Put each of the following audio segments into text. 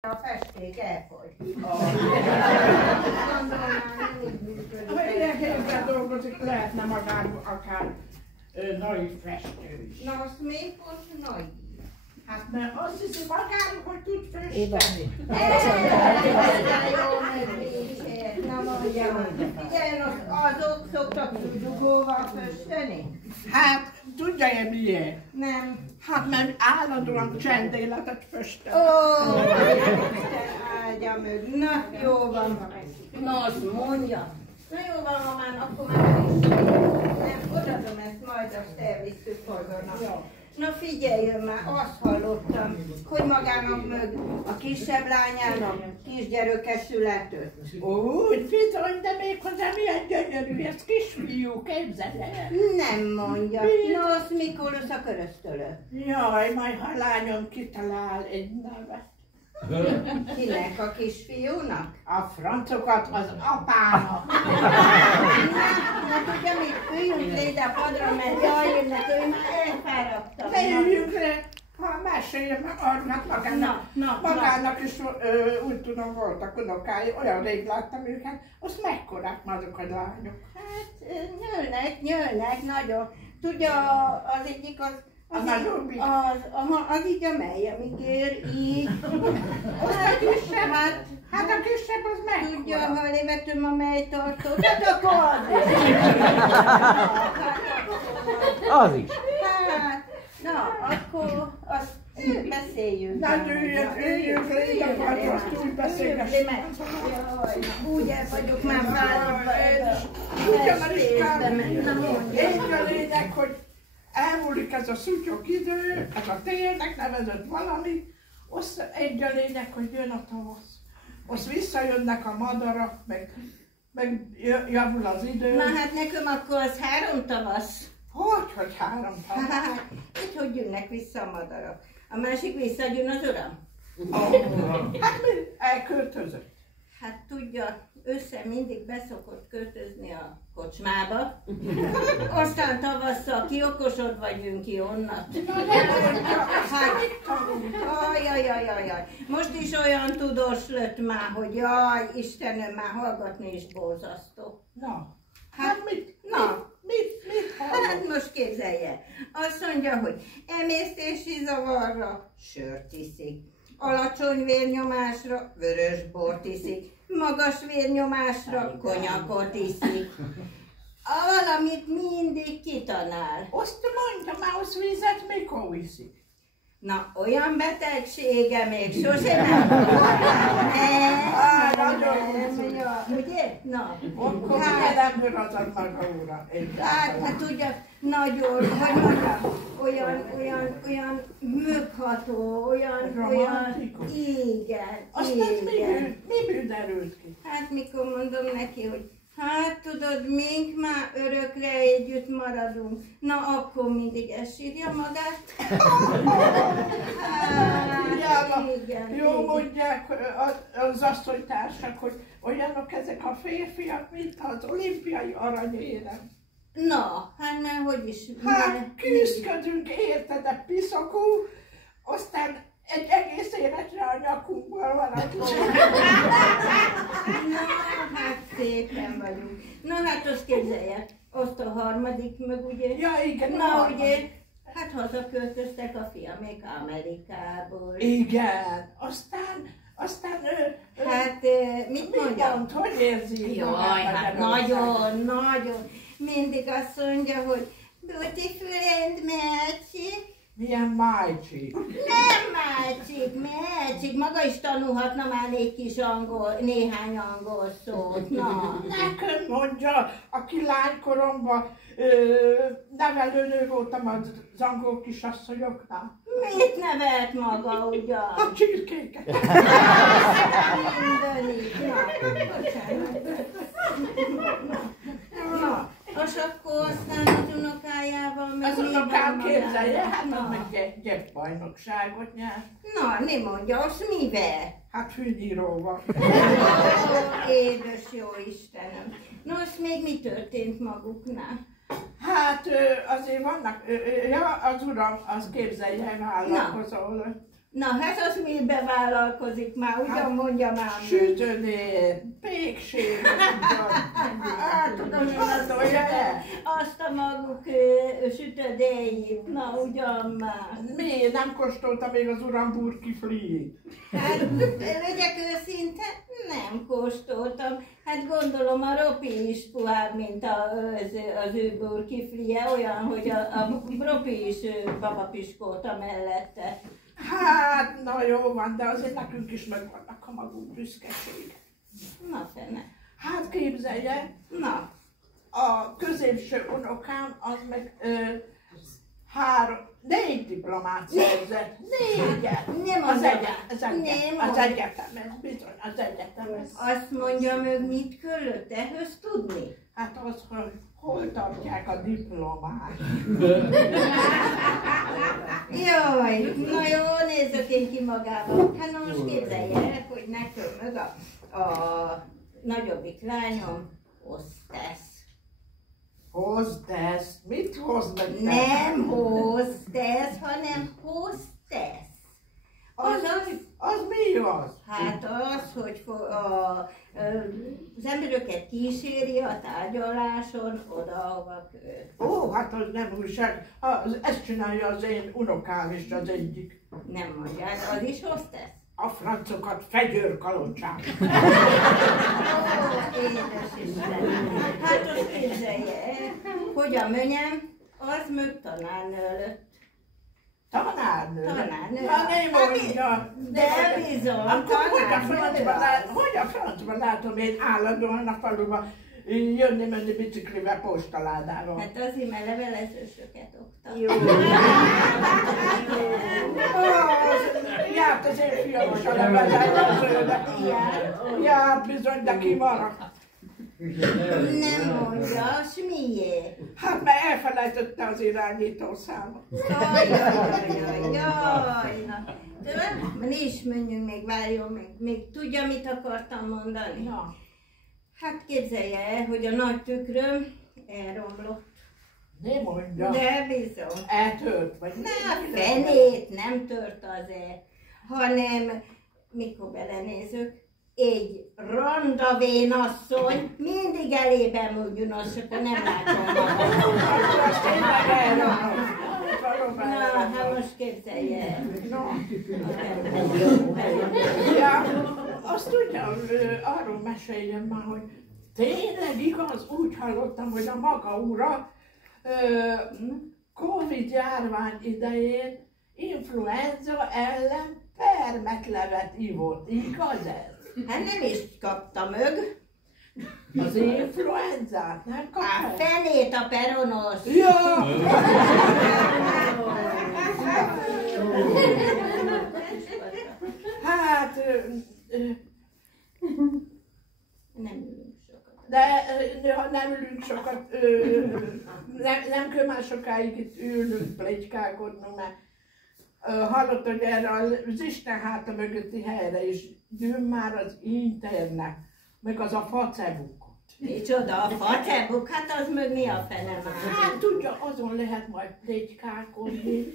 A festék elfogy. Ha idegenben dolgozik, lehetne magáról akár naiv festő is. Na azt miért pont naiv? Hát mert azt hiszi magáról, hogy tud festeni. Jó megvédsér, na mondjam. Igen, azok szoktak dugóval festeni? Hát, tudja-e miért? Nem. Hát mert állandóan csendéletet festem. Ó, áldja meg. Na, jó van. Na, azt mondja. Na jó van, mamán, akkor már nem, odadom ezt, majd azt elvisszük haza. Na figyeljen már, azt hallottam, hogy magának mög a kisebb lányának kisgyereke született. Úgy bizony, de méghozzá milyen gyönyörű, ez kisfiú, képzeld el. Nem mondja. Na azt mikor lesz a köröztölő? Jaj, majd ha a lányom kitalál egy nevet. Kinek, a kisfiúnak? A francokat az apának. Na tudja mit, üljünk le ide a padra, mert jaj, jönnek, ő már elfáradtam. Ne üljünk le, ha meséljem meg magának is úgy tudom voltak unokái, olyan rég láttam őket, azt mekkorák már azok a lányok. Hát nyőlnek nagyon. Tudja, az egyik az így a meljem ígér, így. Az a kisebb, hát a kisebb az mekkora. Tudja, ha levetöm a melytartót, hát akkor Az is. Hát, na, akkor azt beszéljünk. Na, üljünk le, ide padra, azt úgy beszélgessünk. Úgy el vagyok már fáradva Tudja, Mariskám, egy a lényeg, hogy elmúlik ez a szutyok idő, ez a télnek nevezett valami, azt egy a lényeg, hogy jön a tavasz. Azt visszajönnek a madarak, meg javul az idő. Na hát nekem akkor az 3 tavasz. Hogy 3 tavasz? Hát, hogy jönnek vissza a madarak. A másik visszajön az uram? Hát mi? Elköltözött. Hát tudja, össze mindig beszokott költözni a kocsmába. Aztán tavasszal kiokosodva jön ki onnan. Jaj. Most is olyan tudós lett már, hogy jaj, Istenem, már hallgatni is borzasztó. Na, hát mit Hát most képzelje. Azt mondja, hogy emésztési zavarra sört iszik. Alacsony vérnyomásra vörös bort iszik, magas vérnyomásra konyakot iszik. Valamit mindig kitanál. Azt mondja, már az vizet mikor iszik? Na, olyan betegsége még sosem nem volt. Ugye? Na. Akkor nem hőrazad maga ura. Hát tudja, nagyon, hogy mondjam, olyan mögható, olyan, igen. Aztán miből derült ki? Hát mikor mondom neki, hogy hát tudod, mink már örökre együtt maradunk. Na akkor mindig elsírja magát. Hát, igen. Jó mondják az asszonytársak, hogy olyanok ezek a férfiak, mint az olimpiai aranyérem. Na, hát már hogy is? Hát küzdködünk érted, a piszakú, aztán egy egész életre a nyakunkból van a Na, hát szépen vagyunk. Na hát azt képzelje, azt a harmadik meg ugye? Ja igen, na ugye, hát hazaköltöztek a fiamék Amerikából. Igen, aztán hát mit mondjam? Hogy érzi? Jaj, hát nagyon. Mindig azt mondja, hogy beautiful and magic. Milyen májcsik? Nem májcsik, maga is tanulhatna már egy kis néhány angol szót, na. Nekem mondja, aki lánykoromban nevelőnő voltam az angol kisasszonyoknál. Mit nevelt maga ugyan? A csirkéket. Mindenit, na. És akkor aztán az unokájával meg az unokám képzelje, hát az meg gyeppbajnokságot nyert. Na, nem mondja, az mivel? Hát fűnyíróval. Édes jó Istenem. No, azt még mi történt maguknál? Hát azért vannak, ja, az uram, az képzelje, vállalkozó lett. Na, hát az mibe vállalkozik már, ugyan mondja már. Sütődét, pékség, hát az gondolja el. Azt a maguk sütödéjét, na ugyan már. Miért nem kóstolta még az uram burkifliét? Hát, legyek őszinte, nem kóstoltam. Hát gondolom a Ropi is puhább, mint az ő burkiflie, olyan, hogy a Ropi is babapiskóta mellette. Hát, na jó van, de azért nekünk is megvannak a magunk büszkeség. Na fene. Hát képzelje, Na. a középső unokám az meg 4 diplomát szerzett. 4-et. Nem az az egyetemen, bizony, az egyetemen. Azt mondja meg, mit kellett ehhez tudni? Hát az, hogy hol tartják a diplomát. Jaj, na jó, nézzük én ki magába. Hát na most képzelje el, hogy nekem meg a nagyobbik lányom hostess. Hostess? Mit hoz meg? Nem hostess, hanem hostess. Az mi az? Hát az, hogy az embereket kíséri a tárgyaláson oda, ahova köt. Ó, hát az nem újság. Ezt csinálja az én unokám is az egyik. Nem mondják, az is hostess? A francokat fegyőrkaloncsák. Ó, édes Isten! Hát azt képzelje el, hogy a mönyem, az mög tanárnő lett. Tanárnő? Tanárnő. Hát nem mondja. De bizony, Akkor tanárnő. hogy a francban látom én állandóan a faluban jönni-menni biciklivel postaládával. Hát azért, mert levelezősöket oktat. Jó. Járt az én fiam is a levelezőnek. Járt bizony, de kimaradt. Nem mondja, s miért? Hát mert elfelejtette az irányítószámot. Jaj, na. De mi is menjünk, még várjon, még tudja, mit akartam mondani? Ja. Hát képzelje el, hogy a nagy tükröm elromlott. Nem mondja. De bizony. Eltört, vagy Na, fenét nem tört azért, hanem, mikor belenézök, egy randavén asszony mindig elében mondjon, azt akkor nem látom magam. Na, hát most képzelje el. Ja, azt tudja, arról meséljem már, hogy tényleg igaz, úgy hallottam, hogy a maga ura Covid járvány idején influenza ellen permetlevet ivott. Igaz ez? Hát nem is kapta mög. Az influenzát nem kapta? A fenét a peronos. Ja! Hát... Nem ülünk sokat. De ha nem ülünk sokat, nem kell már sokáig itt ülnünk, pletykálkodnunk, mert hallott, hogy erre az Isten háta mögötti helyre is jön már az internet, meg az a Facebook. Micsoda, a Facebook? Hát az mög mi a fene már? Hát tudja, azon lehet majd pletykálkodni,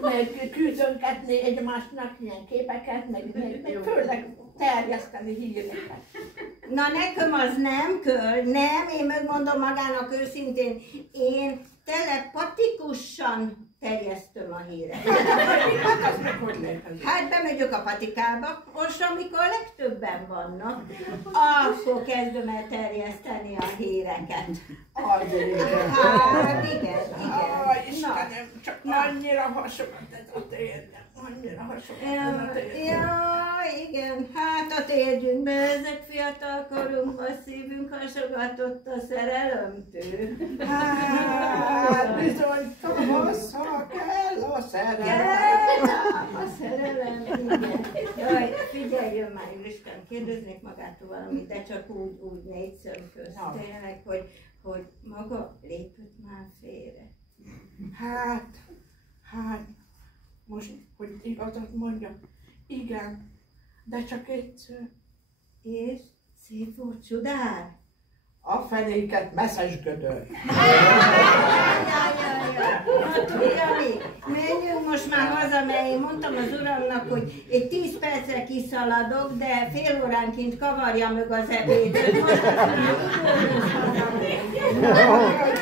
meg küldöngetni egymásnak ilyen képeket, meg főleg terjeszteni híreket. Na nekem az nem kell, nem, én megmondom magának őszintén, én telepatikusan terjesztöm a híreket. Hát az meg hogy lehet? Hát bemegyek a patikába, most amikor legtöbben vannak, akkor kezdem el terjeszteni a híreket. Hát igen. Istenem, csak annyira hasonlít ez a térdem. Annyira hasonlít a térdem. Ja, igen, hát térjünk be, ezek fiatal korunkban szívünk hasogatott a szerelemtől. Hát bizony, Tomasz, ha kell a szerelem. Kell a szerelem, igen. Jaj, figyeljön már, Isten, kérdeznék magától valamit, de csak úgy négy szem közt. Tényleg, hogy maga lépett már félre. Hát, most, hogy igazat mondjam, igen, de csak egyszer. És szép volt, csodál? A fenéket messzes gödör. Na tudja mi? Menjünk most már haza, mert én mondtam az uramnak, hogy egy 10 percre kiszaladok, de fél óránként kavarja meg az ebédet. Most már